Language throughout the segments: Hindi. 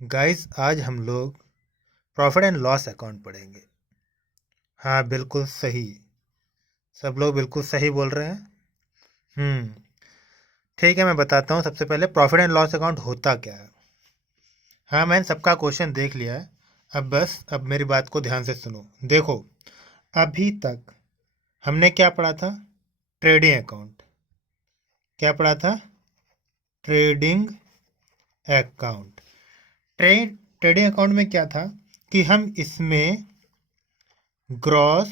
गाइस आज हम लोग प्रॉफिट एंड लॉस अकाउंट पढ़ेंगे। हाँ, बिल्कुल सही। सब लोग बिल्कुल सही बोल रहे हैं। ठीक है, मैं बताता हूँ। सबसे पहले प्रॉफिट एंड लॉस अकाउंट होता क्या है। हाँ, मैंने सबका क्वेश्चन देख लिया है। अब मेरी बात को ध्यान से सुनो। देखो, अभी तक हमने क्या पढ़ा था? Trading account. क्या पढ़ा था? Trading account. ट्रेडिंग अकाउंट में क्या था कि हम इसमें ग्रॉस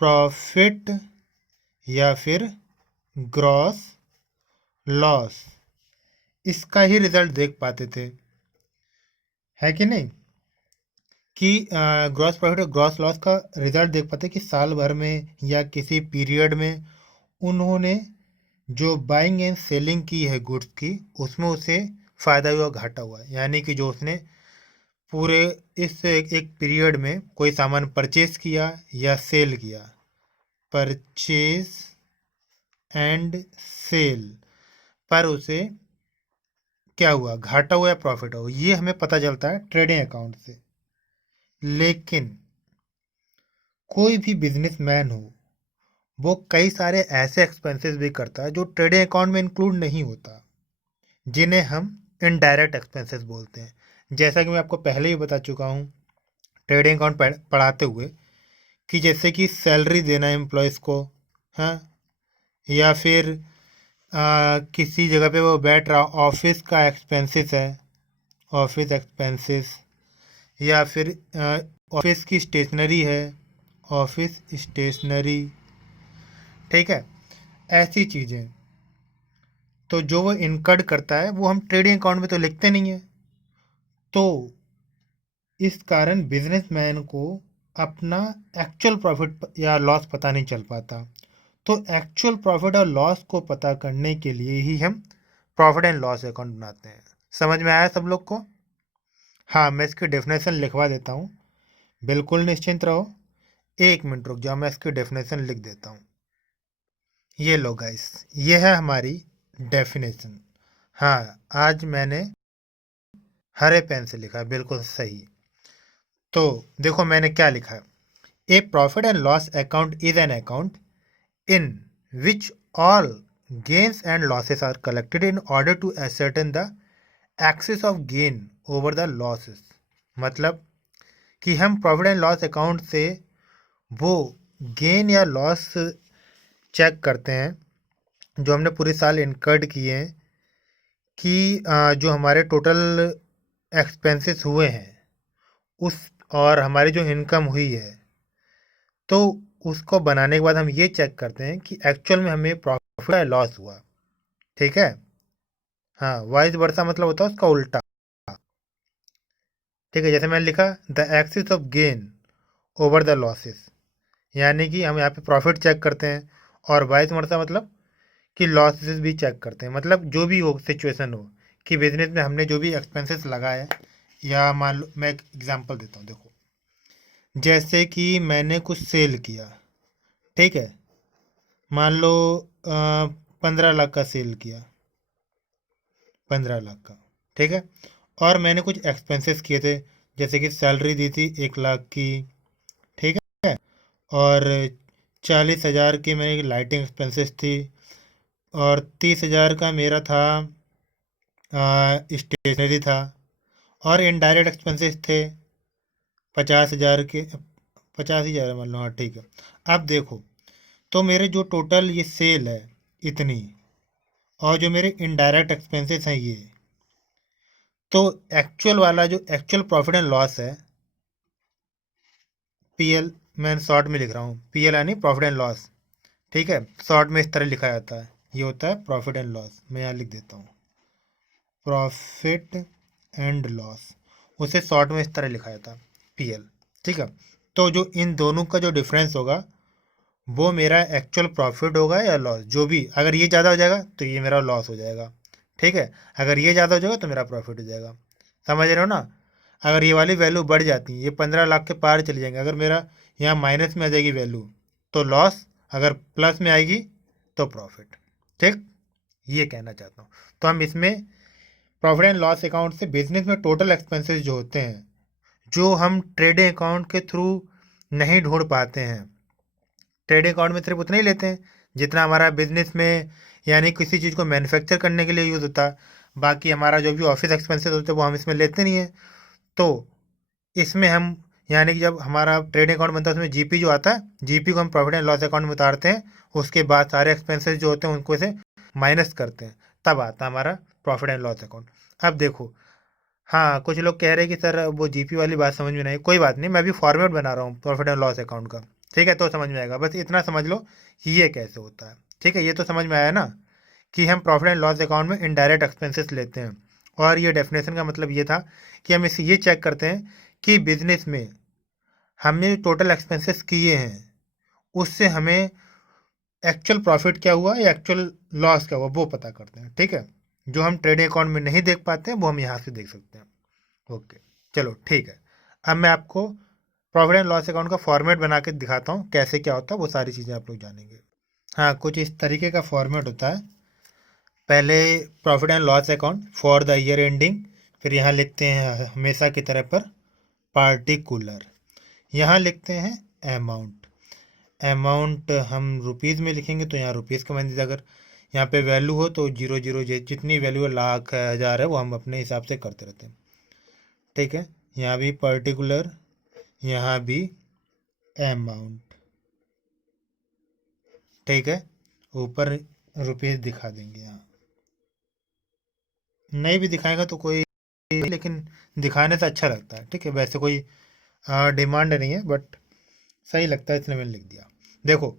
प्रॉफिट या फिर ग्रॉस लॉस इसका ही रिजल्ट देख पाते थे, है कि नहीं? कि ग्रॉस प्रॉफिट और ग्रॉस लॉस का रिजल्ट देख पाते कि साल भर में या किसी पीरियड में उन्होंने जो बाइंग एंड सेलिंग की है गुड्स की, उसमें उसे फ़ायदा हुआ घाटा हुआ, यानी कि जो उसने पूरे इस एक पीरियड में कोई सामान परचेज किया या सेल किया। परचेज एंड सेल पर उसे क्या हुआ, घाटा हुआ या प्रॉफिट हुआ, ये हमें पता चलता है ट्रेडिंग अकाउंट से। लेकिन कोई भी बिजनेसमैन हो, वो कई सारे ऐसे एक्सपेंसेस भी करता है जो ट्रेडिंग अकाउंट में इंक्लूड नहीं होता, जिन्हें हम इनडायरेक्ट एक्सपेंसेस बोलते हैं। जैसा कि मैं आपको पहले ही बता चुका हूँ ट्रेडिंग अकाउंट पढ़ाते हुए, कि जैसे कि सैलरी देना एम्प्लॉयज़ को, हाँ, या फिर किसी जगह पे वो बैठ रहा, ऑफिस का एक्सपेंसेस है, ऑफिस एक्सपेंसेस, या फिर ऑफिस की स्टेशनरी है, ऑफिस स्टेशनरी। ठीक है, ऐसी चीज़ें तो जो वो इनकर्ड करता है वो हम ट्रेडिंग अकाउंट में तो लिखते नहीं है। तो इस कारण बिजनेसमैन को अपना एक्चुअल प्रॉफिट या लॉस पता नहीं चल पाता। तो एक्चुअल प्रॉफिट और लॉस को पता करने के लिए ही हम प्रॉफिट एंड लॉस अकाउंट बनाते हैं। समझ में आया सब लोग को? हाँ, मैं इसकी डेफिनेशन लिखवा देता हूँ, बिल्कुल निश्चिंत रहो। 1 मिनट रुक जाओ, मैं इसकी डेफिनेशन लिख देता हूँ। ये लो गाइस, ये है हमारी डेफिनेशन। हाँ, आज मैंने हरे पेन से लिखा है, बिल्कुल सही। तो देखो मैंने क्या लिखा है। A profit and loss account is an account in which all gains and losses are collected in order to ascertain the axis of gain over the losses। मतलब कि हम प्रॉफिट एंड लॉस अकाउंट से वो गेन या लॉस चेक करते हैं जो हमने पूरे साल इनकर्ड किए हैं, कि जो हमारे टोटल एक्सपेंसेस हुए हैं उस, और हमारी जो इनकम हुई है, तो उसको बनाने के बाद हम ये चेक करते हैं कि एक्चुअल में हमें प्रॉफिट या लॉस हुआ। ठीक है। हाँ, वाइस वर्सा मतलब होता है उसका उल्टा। ठीक है, जैसे मैंने लिखा the axis of gain over the losses, यानी कि हम यहाँ पे प्रॉफिट चेक करते हैं, और वाइस वर्सा मतलब कि लॉसेस भी चेक करते हैं। मतलब जो भी हो सिचुएशन हो कि बिजनेस में हमने जो भी एक्सपेंसेस लगाए, या मान लो मैं एक एग्जांपल देता हूँ। देखो, जैसे कि मैंने कुछ सेल किया, ठीक है, मान लो 15 लाख का सेल किया, 15 लाख का, ठीक है, और मैंने कुछ एक्सपेंसेस किए थे, जैसे कि सैलरी दी थी 1 लाख की, ठीक है, और 40,000 की मेरी लाइटिंग एक्सपेंसेस थी, और 30,000 का मेरा था स्टेशनरी था, और इनडायरेक्ट एक्सपेंसेस थे 50,000 के, 50,000 मान लो, हाँ ठीक है। अब देखो, तो मेरे जो टोटल ये सेल है इतनी, और जो मेरे इनडायरेक्ट एक्सपेंसेस हैं ये, तो एक्चुअल वाला जो एक्चुअल प्रॉफिट एंड लॉस है, पीएल, मैं शॉर्ट में लिख रहा हूँ, पीएल यानी प्रॉफिट एंड लॉस। ठीक है, शॉर्ट में इस तरह लिखा जाता है, ये होता है प्रॉफिट एंड लॉस। मैं यहाँ लिख देता हूँ प्रॉफिट एंड लॉस, उसे शॉर्ट में इस तरह लिखा जाता है पीएल। ठीक है, तो जो इन दोनों का जो डिफरेंस होगा वो मेरा एक्चुअल प्रॉफिट होगा या लॉस, जो भी, अगर ये ज़्यादा हो जाएगा तो ये मेरा लॉस हो जाएगा। ठीक है, अगर ये ज़्यादा हो जाएगा तो मेरा प्रॉफिट हो जाएगा। समझ रहे हो ना? अगर ये वाली वैल्यू बढ़ जाती है, ये 15 लाख के पार चली जाएंगे, अगर मेरा यहाँ माइनस में आ जाएगी वैल्यू तो लॉस, अगर प्लस में आएगी तो प्रॉफिट। ठीक, ये कहना चाहता हूँ। तो हम इसमें प्रॉफिट एंड लॉस अकाउंट से बिजनेस में टोटल एक्सपेंसेस जो होते हैं, जो हम ट्रेडिंग अकाउंट के थ्रू नहीं ढूंढ पाते हैं। ट्रेडिंग अकाउंट में सिर्फ उतना ही लेते हैं जितना हमारा बिजनेस में यानी किसी चीज़ को मैन्युफैक्चर करने के लिए यूज़ होता है। बाकी हमारा जो भी ऑफिस एक्सपेंसेस होते हैं वो हम इसमें लेते नहीं हैं। तो इसमें हम यानी कि जब हमारा ट्रेडिंग अकाउंट बनता है उसमें जीपी जो आता है, जीपी को हम प्रॉफिट एंड लॉस अकाउंट में उतारते हैं। उसके बाद सारे एक्सपेंसेस जो होते हैं उनको से माइनस करते हैं, तब आता है हमारा प्रॉफिट एंड लॉस अकाउंट। अब देखो, हाँ कुछ लोग कह रहे हैं कि सर वो जीपी वाली बात समझ में नहीं, कोई बात नहीं, मैं अभी फॉर्मेट बना रहा हूँ प्रॉफिट एंड लॉस अकाउंट का। ठीक है, तो समझ में आएगा, बस इतना समझ लो कि ये कैसे होता है। ठीक है, ये तो समझ में आया ना कि हम प्रॉफिट एंड लॉस अकाउंट में इनडायरेक्ट एक्सपेंसेस लेते हैं। और ये डेफिनेशन का मतलब ये था कि हम इसे ये चेक करते हैं कि बिजनेस में हमने जो टोटल एक्सपेंसेस किए हैं उससे हमें एक्चुअल प्रॉफिट क्या हुआ या एक्चुअल लॉस क्या हुआ वो पता करते हैं। ठीक है, जो हम ट्रेडिंग अकाउंट में नहीं देख पाते हैं वो हम यहाँ से देख सकते हैं। ओके, चलो ठीक है। अब मैं आपको प्रॉफिट एंड लॉस अकाउंट का फॉर्मेट बना के दिखाता हूँ कैसे क्या होता है, वो सारी चीज़ें आप लोग जानेंगे। हाँ, कुछ इस तरीके का फॉर्मेट होता है। पहले profit and loss account for the year ending, फिर यहाँ लिखते हैं हमेशा की तरह पर पार्टिकुलर, यहाँ लिखते हैं अमाउंट। अमाउंट हम रुपीज़ में लिखेंगे तो यहाँ रुपीज़ का मैंने, अगर यहाँ पे वैल्यू हो तो जीरो जीरो जितनी वैल्यू है, लाख है, हज़ार है, वो हम अपने हिसाब से करते रहते हैं। ठीक है, यहाँ भी पर्टिकुलर, यहाँ भी अमाउंट। ठीक है, ऊपर रुपीज़ दिखा देंगे, यहाँ नहीं भी दिखाएगा तो कोई, लेकिन दिखाने से अच्छा लगता है। ठीक है, वैसे कोई डिमांड नहीं है, बट सही लगता है इसलिए मैंने लिख दिया। देखो,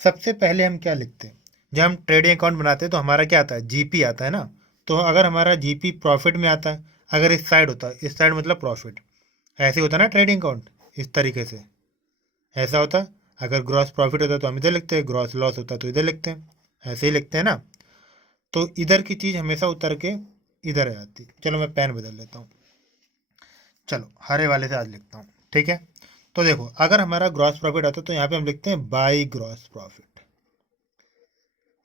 सबसे पहले हम क्या लिखते हैं, जब हम ट्रेडिंग अकाउंट बनाते हैं तो हमारा क्या आता है, जीपी आता है ना। तो अगर हमारा जीपी प्रॉफिट में आता है, अगर इस साइड होता है, इस साइड मतलब प्रॉफिट, ऐसे होता है ना ट्रेडिंग अकाउंट, इस तरीके से ऐसा होता है। अगर ग्रॉस प्रॉफिट होता है तो हम इधर लिखते हैं, ग्रॉस लॉस होता है तो इधर लिखते हैं, ऐसे ही लिखते हैं ना। तो इधर की चीज़ हमेशा उतर के इधर आ जाती। चलो मैं पेन बदल लेता हूँ, चलो हरे वाले से आज लिखता हूँ। ठीक है, तो देखो, अगर हमारा ग्रॉस प्रॉफिट आता है तो यहाँ पे हम लिखते हैं बाई ग्रॉस प्रॉफिट।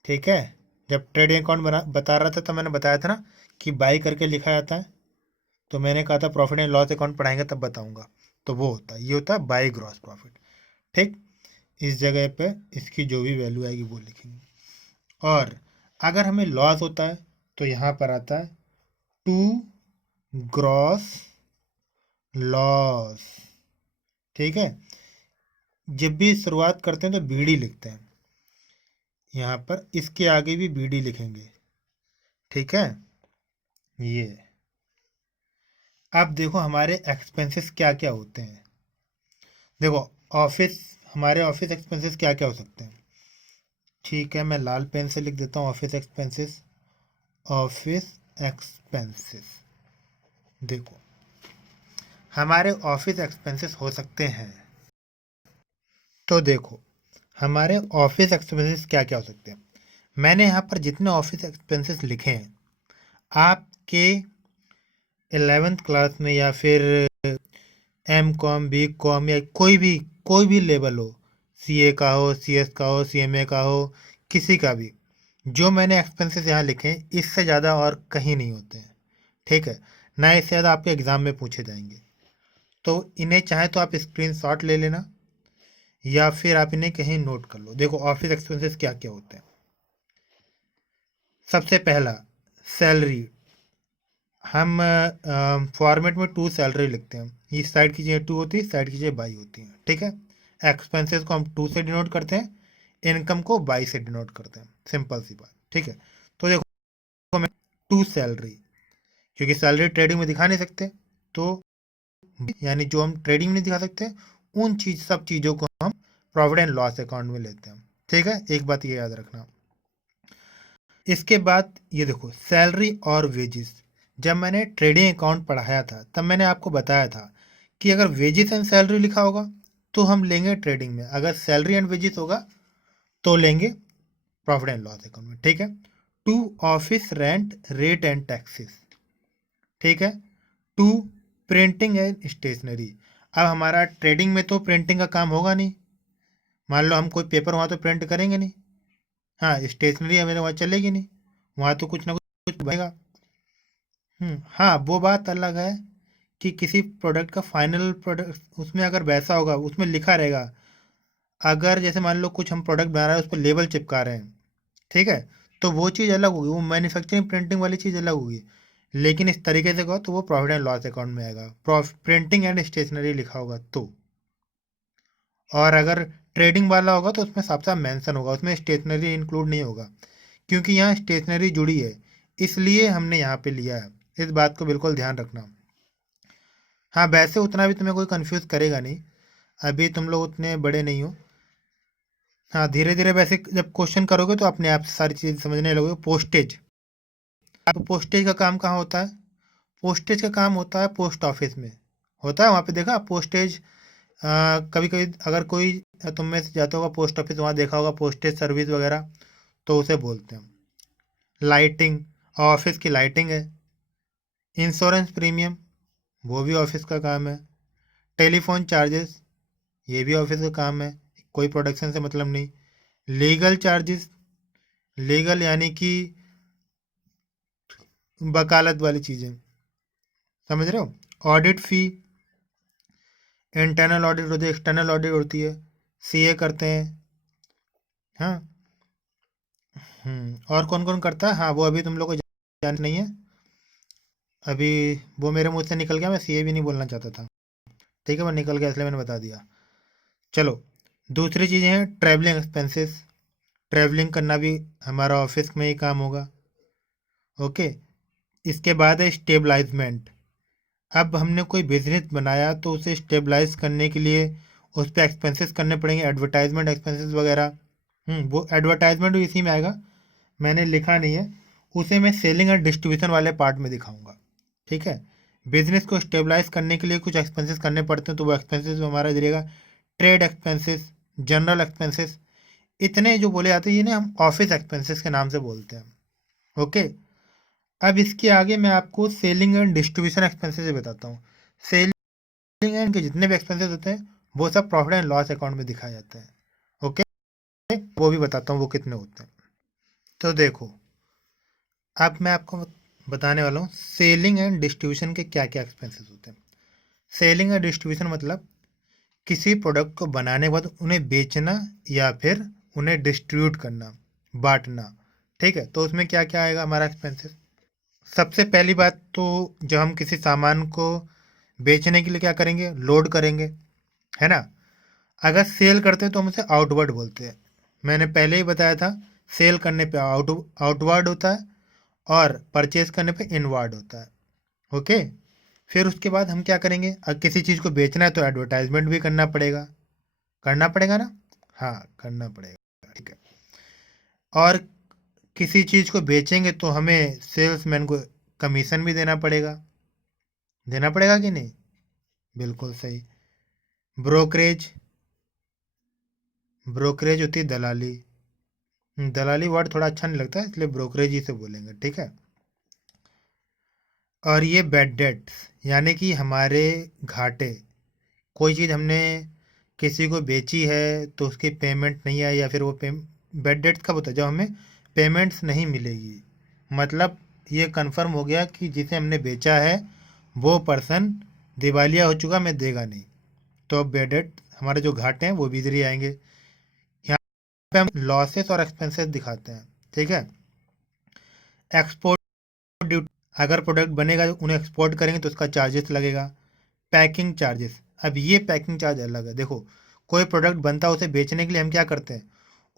ठीक है, जब ट्रेडिंग अकाउंट बता रहा था तो मैंने बताया था ना कि बाई करके लिखा जाता है। तो मैंने कहा था प्रॉफिट एंड लॉस अकाउंट पढ़ाएंगे तब बताऊंगा। तो वो होता है, ये होता है बाई ग्रॉस प्रॉफिट। ठीक, इस जगह पे इसकी जो भी वैल्यू आएगी वो लिखेंगे। और अगर हमें लॉस होता है तो यहाँ पर आता है टू ग्रॉस लॉस। ठीक है, जब भी शुरुआत करते हैं तो बीडी लिखते हैं, यहाँ पर इसके आगे भी बीडी लिखेंगे। ठीक है, ये अब देखो हमारे एक्सपेंसेस क्या क्या होते हैं। देखो, ऑफिस, हमारे ऑफिस एक्सपेंसेस क्या क्या हो सकते हैं। ठीक है, मैं लाल पेन से लिख देता हूँ ऑफिस एक्सपेंसेस। ऑफिस एक्सपेंसेस, देखो हमारे ऑफिस एक्सपेंसेस हो सकते हैं। तो देखो, हमारे ऑफिस एक्सपेंसेस क्या क्या हो सकते हैं। मैंने यहाँ पर जितने ऑफिस एक्सपेंसेस लिखे हैं, आपके 11th क्लास में या फिर एम कॉम, बी कॉम, या कोई भी लेवल हो, सीए का हो, सीएस का हो, सीएमए का हो, किसी का भी, जो मैंने एक्सपेंसेस यहाँ लिखे हैं इससे ज़्यादा और कहीं नहीं होते हैं। ठीक है, ना इससे ज़्यादा आपके एग्ज़ाम में पूछे जाएंगे। तो इन्हें चाहे तो आप स्क्रीनशॉट ले लेना या फिर आप इन्हें कहीं नोट कर लो। देखो ऑफिस एक्सपेंसेस क्या क्या होते हैं। सबसे पहला, सैलरी। हम फॉर्मेट में टू सैलरी लिखते हैं, इस साइड की जगह टू होती है, इस साइड की जगह बाई होती है। ठीक है, एक्सपेंसेस को हम टू से डिनोट करते हैं, इनकम को बाई से डिनोट करते हैं, सिंपल सी बात। ठीक है, तो देखो हमें टू सैलरी, क्योंकि सैलरी ट्रेडिंग में दिखा नहीं सकते, तो यानी जो हम ट्रेडिंग में नहीं दिखा सकते उन सब चीज़ों को हम प्रॉफिट एंड लॉस अकाउंट में लेते हैं। ठीक है, एक बात ये याद रखना। इसके बाद ये देखो सैलरी और वेजेस। जब मैंने ट्रेडिंग अकाउंट पढ़ाया था तब मैंने आपको बताया था कि अगर वेजेस एंड सैलरी लिखा होगा तो हम लेंगे ट्रेडिंग में, अगर सैलरी एंड वेजेस होगा तो लेंगे प्रॉफिट एंड लॉस अकाउंट में। ठीक है, to office rent rate and taxes. ठीक है, टू प्रिंटिंग एंड स्टेशनरी। अब हमारा ट्रेडिंग में तो प्रिंटिंग का काम होगा नहीं, मान लो हम कोई पेपर वहाँ तो प्रिंट करेंगे नहीं। हाँ, स्टेशनरी हमें वहाँ चलेगी नहीं, वहाँ तो कुछ ना कुछ बनेगा। हाँ, वो बात अलग है कि किसी प्रोडक्ट का फाइनल प्रोडक्ट उसमें अगर वैसा होगा, उसमें लिखा रहेगा। अगर जैसे मान लो कुछ हम प्रोडक्ट बना रहे हैं, उस पर लेबल चिपका रहे हैं, ठीक है, तो वो चीज़ अलग होगी, वो मैन्युफैक्चरिंग प्रिंटिंग वाली चीज़ अलग होगी। लेकिन इस तरीके से कहो तो वो प्रॉफिट एंड लॉस अकाउंट में आएगा, प्रिंटिंग एंड स्टेशनरी लिखा होगा तो। और अगर ट्रेडिंग वाला होगा तो उसमें साफ साफ मेंशन होगा, उसमें स्टेशनरी इंक्लूड नहीं होगा, क्योंकि यहाँ स्टेशनरी जुड़ी है, इसलिए हमने यहाँ पे लिया है। इस बात को बिल्कुल ध्यान रखना। हाँ, वैसे उतना भी तुम्हें कोई कंफ्यूज करेगा नहीं, अभी तुम लोग उतने बड़े नहीं हो। हाँ, धीरे धीरे वैसे जब क्वेश्चन करोगे तो अपने आप से सारी चीज़ समझने लगोगे। पोस्टेज, अब पोस्टेज का काम कहाँ होता है? पोस्टेज का काम होता है पोस्ट ऑफिस में, होता है वहाँ पे, देखा पोस्टेज। कभी कभी अगर कोई तुम में से जाता होगा पोस्ट ऑफिस, वहाँ देखा होगा पोस्टेज सर्विस वगैरह, तो उसे बोलते हैं। लाइटिंग, ऑफिस की लाइटिंग है। इंश्योरेंस प्रीमियम, वो भी ऑफिस का काम है। टेलीफोन चार्जेस, ये भी ऑफिस का काम है, कोई प्रोडक्शन से मतलब नहीं। लीगल चार्जेस, लीगल यानी कि वकालत वाली चीज़ें, समझ रहे हो। ऑडिट फी, इंटरनल ऑडिट होती है, एक्सटर्नल ऑडिट होती है, सीए करते हैं। हाँ। और कौन कौन करता है, हाँ वो अभी तुम लोग को जान नहीं है। अभी वो मेरे मुंह से निकल गया, मैं सीए भी नहीं बोलना चाहता था, ठीक है, वो निकल गया इसलिए मैंने बता दिया। चलो, दूसरी चीज़ें हैं ट्रैवलिंग एक्सपेंसेस। ट्रैवलिंग करना भी हमारा ऑफिस में ही काम होगा। ओके। इसके बाद है स्टेबलाइजमेंट। अब हमने कोई बिजनेस बनाया तो उसे स्टेबलाइज करने के लिए उस पर एक्सपेंसेस करने पड़ेंगे, एडवर्टाइजमेंट एक्सपेंसेस वगैरह। वो एडवर्टाइजमेंट भी इसी में आएगा, मैंने लिखा नहीं है, उसे मैं सेलिंग एंड डिस्ट्रीब्यूशन वाले पार्ट में दिखाऊंगा। ठीक है। बिजनेस को स्टेबलाइज करने के लिए कुछ एक्सपेंसेस करने पड़ते हैं, तो वो एक्सपेंसेस हमारा दिखेगा ट्रेड एक्सपेंसेस, जनरल एक्सपेंसेस। इतने जो बोले जाते हैं ये ना हम ऑफिस एक्सपेंसेस के नाम से बोलते हैं। ओके। अब इसके आगे मैं आपको सेलिंग एंड डिस्ट्रीब्यूशन एक्सपेंसेस बताता हूँ। सेलिंग एंड के जितने भी एक्सपेंसेस होते हैं वो सब प्रॉफिट एंड लॉस अकाउंट में दिखाए जाते हैं। ओके। वो भी बताता हूँ वो कितने होते हैं। तो देखो, अब मैं आपको बताने वाला हूँ सेलिंग एंड डिस्ट्रीब्यूशन के क्या क्या एक्सपेंसेस होते हैं। सेलिंग एंड डिस्ट्रीब्यूशन मतलब किसी प्रोडक्ट को बनाने के बाद उन्हें बेचना या फिर उन्हें डिस्ट्रीब्यूट करना, बांटना। ठीक है, तो उसमें क्या क्या आएगा हमारा एक्सपेंसेस। सबसे पहली बात तो जब हम किसी सामान को बेचने के लिए क्या करेंगे, लोड करेंगे, है ना। अगर सेल करते हैं तो हम उसे आउटवर्ड बोलते हैं, मैंने पहले ही बताया था। सेल करने पे आउटवर्ड होता है और परचेज करने पे इनवर्ड होता है। ओके। फिर उसके बाद हम क्या करेंगे, अगर किसी चीज़ को बेचना है तो एडवर्टाइजमेंट भी करना पड़ेगा ना। हाँ, करना पड़ेगा, ठीक है। और किसी चीज़ को बेचेंगे तो हमें सेल्समैन को कमीशन भी देना पड़ेगा कि नहीं। बिल्कुल सही। ब्रोकरेज, ब्रोकरेज होती है दलाली। दलाली वर्ड थोड़ा अच्छा नहीं लगता इसलिए ब्रोकरेज ही से बोलेंगे, ठीक है। और ये बैड डेट्स, यानी कि हमारे घाटे, कोई चीज़ हमने किसी को बेची है तो उसकी पेमेंट नहीं आई, या फिर वो बैड डेट्स कब होता है, जब हमें पेमेंट्स नहीं मिलेगी। मतलब ये कंफर्म हो गया कि जिसे हमने बेचा है वो पर्सन दिवालिया हो चुका, मैं देगा नहीं, तो अब बैड डेट हमारे जो घाटे हैं वो भी इधर ही आएंगे। यहाँ पे हम लॉसेस और एक्सपेंसेस दिखाते हैं, ठीक है। एक्सपोर्ट ड्यूटी, अगर प्रोडक्ट बनेगा उन्हें एक्सपोर्ट करेंगे तो उसका चार्जेस लगेगा। पैकिंग चार्जेस, अब ये पैकिंग चार्ज अलग है। देखो, कोई प्रोडक्ट बनता है उसे बेचने के लिए हम क्या करते हैं,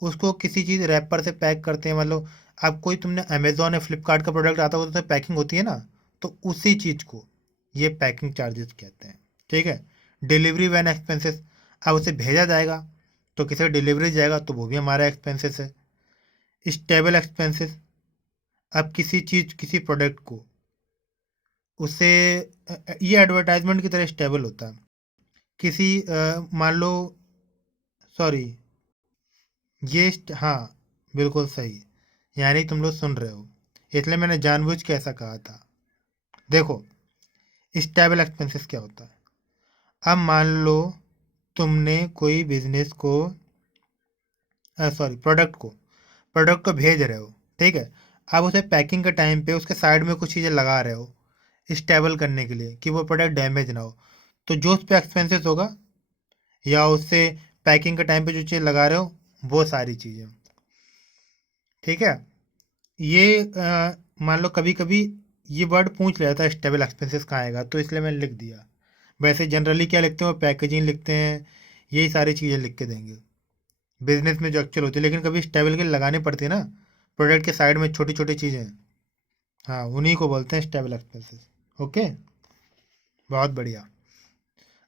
उसको किसी चीज़ रैपर से पैक करते हैं। मतलब अब कोई तुमने अमेजोन या फ्लिपकार्ट का प्रोडक्ट आता है उसमें पैकिंग होती है ना, तो उसी चीज़ को ये पैकिंग चार्जेस कहते हैं, ठीक है। डिलीवरी वैन एक्सपेंसेस, अब उसे भेजा जाएगा तो किसी डिलीवरी जाएगा तो वो भी हमारा एक्सपेंसेस है। स्टेबल एक्सपेंसेस, अब किसी चीज़ किसी प्रोडक्ट को उसे ये एडवर्टाइजमेंट की तरह स्टेबल होता है। किसी मान लो, सॉरी, हाँ, बिल्कुल सही, यानी तुम लोग सुन रहे हो, इसलिए मैंने जानबूझ के ऐसा कहा था। देखो, स्टेबल एक्सपेंसेस क्या होता है। अब मान लो तुमने कोई बिजनेस को, सॉरी, प्रोडक्ट को भेज रहे हो, ठीक है। अब उसे पैकिंग के टाइम पे उसके साइड में कुछ चीज़ें लगा रहे हो, स्टेबल करने के लिए कि वो प्रोडक्ट डैमेज ना हो। तो जो उस पर एक्सपेंसेस होगा या उससे पैकिंग के टाइम पे जो चीज़ लगा रहे हो वो सारी चीज़ें, ठीक है। ये मान लो कभी कभी ये वर्ड पूछ लेता है स्टेबल एक्सपेंसेस कहाँ आएगा, तो इसलिए मैंने लिख दिया। वैसे जनरली क्या लिखते हैं, वो पैकेजिंग लिखते हैं, यही सारी चीज़ें लिख के देंगे बिजनेस में जो एक्चुअल होती है, लेकिन कभी स्टेबल के लिए लगानी पड़ती है ना, प्रोडक्ट के साइड में छोटी छोटी चीज़ें। हाँ, उन्हीं को बोलते हैं स्टेबल एक्सपेंसेस। ओके, बहुत बढ़िया।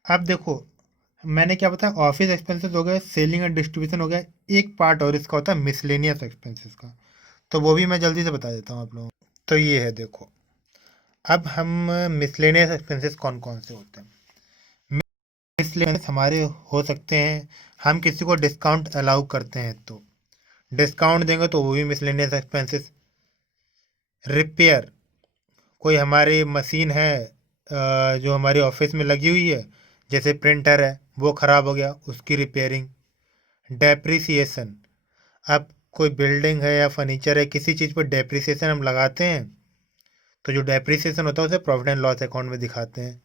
अब देखो, मैंने क्या बताया, ऑफिस एक्सपेंसेस हो गए, सेलिंग एंड डिस्ट्रीब्यूशन हो गया। एक पार्ट और इसका होता है मिसलेनियस एक्सपेंसेस का, तो वो भी मैं जल्दी से बता देता हूँ आप लोगों को। तो ये है, देखो, अब हम मिसलेनियस एक्सपेंसेस कौन कौन से होते हैं। मिसलेनियस हमारे हो सकते हैं, हम किसी को डिस्काउंट अलाउ करते हैं तो डिस्काउंट देंगे तो वो भी मिसलेनियस एक्सपेंसेस। रिपेयर, कोई हमारी मशीन है जो हमारे ऑफिस में लगी हुई है, जैसे प्रिंटर है वो ख़राब हो गया, उसकी रिपेयरिंग। डेप्रिसिएशन, अब कोई बिल्डिंग है या फर्नीचर है, किसी चीज़ पर डेप्रिसिएशन हम लगाते हैं, तो जो डेप्रिसिएशन होता है उसे प्रॉफिट एंड लॉस अकाउंट में दिखाते हैं।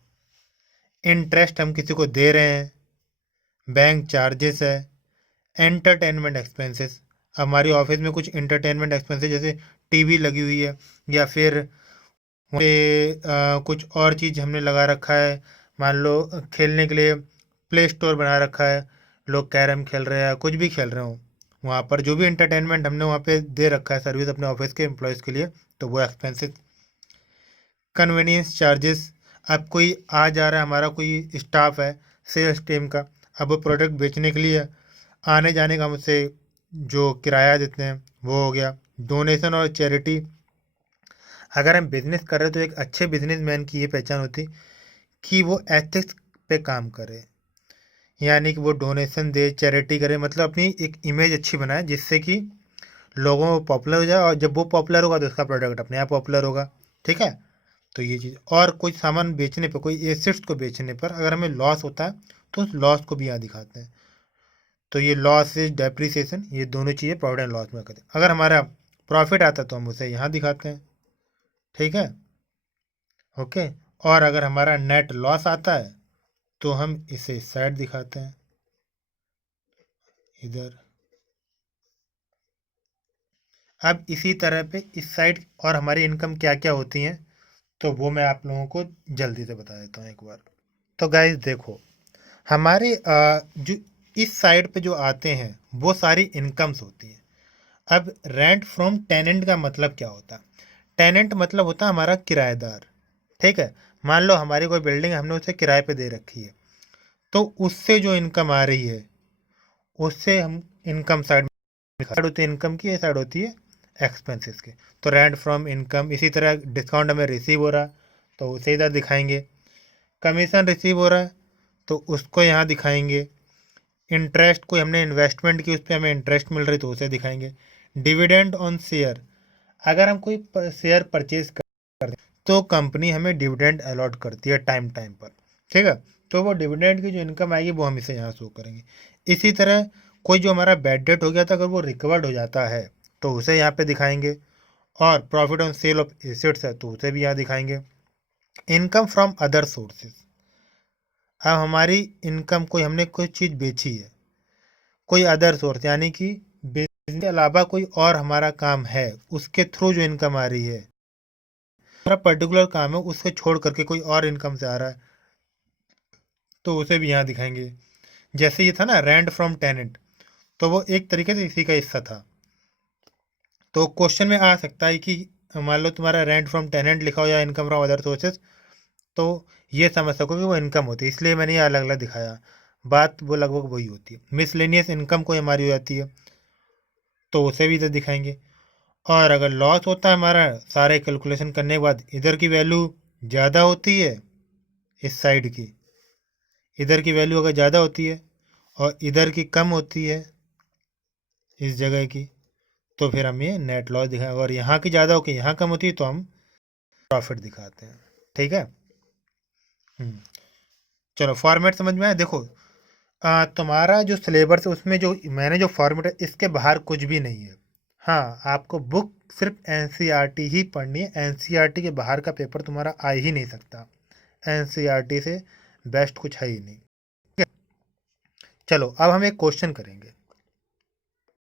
इंटरेस्ट हम किसी को दे रहे हैं, बैंक चार्जेस है। एंटरटेनमेंट एक्सपेंसेस, हमारी ऑफिस में कुछ इंटरटेनमेंट एक्सपेंसेस जैसे टीवी लगी हुई है, या फिर वहाँ पे कुछ और चीज़ हमने लगा रखा है, मान लो खेलने के लिए प्ले स्टोर बना रखा है, लोग कैरम खेल रहे हैं, कुछ भी खेल रहे हो, वहाँ पर जो भी इंटरटेनमेंट हमने वहाँ पे दे रखा है सर्विस अपने ऑफिस के एम्प्लॉयज़ के लिए, तो वो एक्सपेंसेस। कन्वीनियंस चार्जेस, अब कोई आ जा रहा है, हमारा कोई स्टाफ है सेल्स टीम का, अब वो प्रोडक्ट बेचने के लिए आने जाने का मुझसे जो किराया देते हैं वो हो गया। डोनेशन और चैरिटी, अगर हम बिजनेस कर रहे हैं तो एक अच्छे बिजनेसमैन की ये पहचान होती कि वो एथिक्स पे काम करे, यानी कि वो डोनेशन दे, चैरिटी करे, मतलब अपनी एक इमेज अच्छी बनाए जिससे कि लोगों को पॉपुलर हो जाए, और जब वो पॉपुलर होगा तो उसका प्रोडक्ट अपने आप पॉपुलर होगा, ठीक है। तो ये चीज़, और कोई सामान बेचने पर, कोई एसेट्स को बेचने पर अगर हमें लॉस होता है तो उस लॉस को भी यहाँ दिखाते हैं। तो ये लॉस इज डेप्रिसिएशन, ये दोनों चीज़ें प्रॉफिट एंड लॉस में करते हैं। अगर हमारा प्रॉफिट आता है तो हम उसे यहाँ दिखाते हैं, ठीक है। ओके, और अगर हमारा नेट लॉस आता है तो हम इसे इस साइड दिखाते हैं, इधर। अब इसी तरह पे इस साइड और हमारी इनकम क्या क्या होती हैं, तो वो मैं आप लोगों को जल्दी से बता देता हूँ एक बार। तो गाइज देखो, हमारे जो इस साइड पे जो आते हैं वो सारी इनकम्स होती हैं। अब रेंट फ्रॉम टेनेंट का मतलब क्या होता है। टेनेंट मतलब होता है हमारा किराएदार, ठीक है। मान लो हमारी कोई बिल्डिंग हमने उसे किराए पे दे रखी है, तो उससे जो इनकम आ रही है उससे हम इनकम साइड में, साइड होती है इनकम की, ये साइड होती है एक्सपेंसेस की। तो रेंट फ्रॉम इनकम, इसी तरह डिस्काउंट हमें रिसीव हो रहा तो उसे इधर दिखाएंगे। कमीशन रिसीव हो रहा है तो उसको यहाँ दिखाएंगे। इंटरेस्ट, कोई हमने इन्वेस्टमेंट की उस पर हमें इंटरेस्ट मिल रही तो उसे दिखाएंगे। डिविडेंड ऑन शेयर, अगर हम कोई शेयर परचेज कर तो कंपनी हमें डिविडेंड अलॉट करती है टाइम टाइम पर, ठीक है। तो वो डिविडेंड की जो इनकम आएगी वो हम इसे यहाँ शो करेंगे। इसी तरह कोई जो हमारा बैड डेट हो गया था, अगर वो रिकवर्ड हो जाता है तो उसे यहाँ पे दिखाएंगे। और profit on sale of assets है तो उसे भी यहाँ दिखाएंगे। इनकम फ्रॉम अदर सोर्सेज, अब हमारी इनकम, कोई हमने कोई चीज़ बेची है, कोई अदर सोर्स यानी कि बिजनेस के अलावा कोई और हमारा काम है, उसके थ्रू जो इनकम आ रही है, हमारा पर्टिकुलर काम है उससे छोड़ करके कोई और इनकम से आ रहा है तो उसे भी यहाँ दिखाएंगे। जैसे ये था ना रेंट फ्रॉम टेनेंट, तो वो एक तरीके से इसी का हिस्सा था। तो क्वेश्चन में आ सकता है कि मान लो तुम्हारा रेंट फ्रॉम टेनेंट लिखा हो या इनकम फ्रॉम अदर सोर्सेज, तो ये समझ सको कि वो इनकम होती है, इसलिए मैंने ये अलग अलग दिखाया। बात वो लगभग वही होती है। मिसलेनियस इनकम कोई हमारी हो जाती है तो उसे भी इधर दिखाएंगे। और अगर लॉस होता है हमारा, सारे कैलकुलेशन करने के बाद इधर की वैल्यू ज़्यादा होती है, इस साइड की, इधर की वैल्यू अगर ज़्यादा होती है और इधर की कम होती है इस जगह की, तो फिर हम ये नेट लॉस दिखाएंगे। और यहाँ की ज़्यादा होकर यहाँ कम होती है तो हम प्रॉफिट दिखाते हैं, ठीक है। हम्म, चलो फॉर्मेट समझ में आया। देखो, तुम्हारा जो सिलेबस है उसमें जो मैंने जो फॉर्मेट है इसके बाहर कुछ भी नहीं है। हाँ, आपको बुक सिर्फ एनसीईआरटी ही पढ़नी है। एनसीईआरटी के बाहर का पेपर तुम्हारा आ ही नहीं सकता। एनसीईआरटी से बेस्ट कुछ है ही नहीं। ठीक है? चलो अब हम एक क्वेश्चन करेंगे।